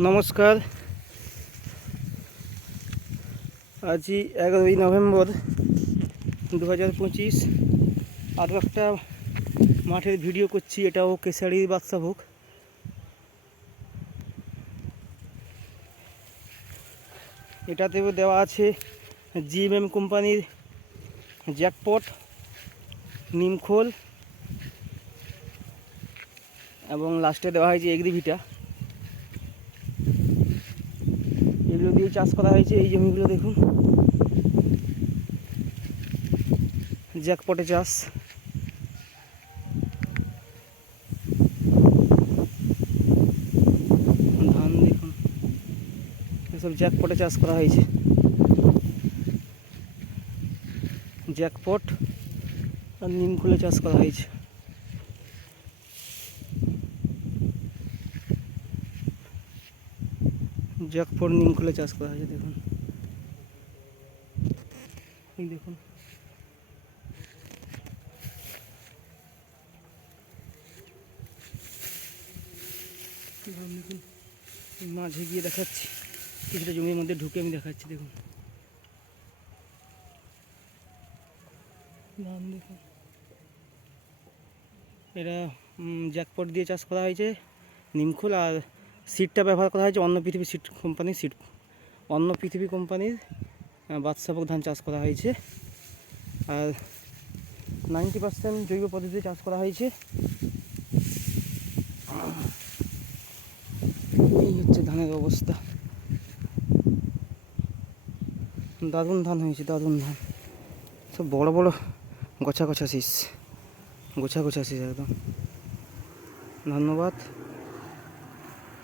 নমস্কার। আজই 11ই নভেম্বর 2025। আরও একটা মাঠের ভিডিও করছি। এটাও কেশারির বাদশাভোগ। এটাতেও দেওয়া আছে জিএমএম কোম্পানির জ্যাকপট, নিমখোল এবং লাস্টে দেওয়া হয়েছে এগ্রিভিটা। এগুলো দিয়ে চাষ করা হয়েছে। এই জমিগুলো দেখুন, জ্যাকপটে চাষ। ধান দেখুন, এসব জ্যাকপটে চাষ করা হয়েছে। জ্যাকপট আর নিমখোলে চাষ করা হয়েছে। জ্যাকপট নিমখোলে চাষ করা হয়েছে। দেখুন, এই দেখুন, দেখুন, মাঝে গিয়ে দেখাচ্ছি। কিছুটা জমির মধ্যে ঢুকে আমি দেখাচ্ছি। দেখুন ধান দেখুন, এটা জ্যাকপট দিয়ে চাষ করা হয়েছে। নিমখোল আর সিডটা ব্যবহার করা হয়েছে অন্য পৃথিবী সিড কোম্পানির সিড, অন্য পৃথিবী কোম্পানির বাদশাভোগ ধান চাষ করা হয়েছে। আর 90% জৈব পদ্ধতিতে চাষ করা হয়েছে। এই হচ্ছে ধানের অবস্থা। দারুণ ধান হয়েছে, দারুণ ধান। সব বড় বড় গোছা গোছা শীষ, গোছা গোছা শীষ একদম। ধন্যবাদ।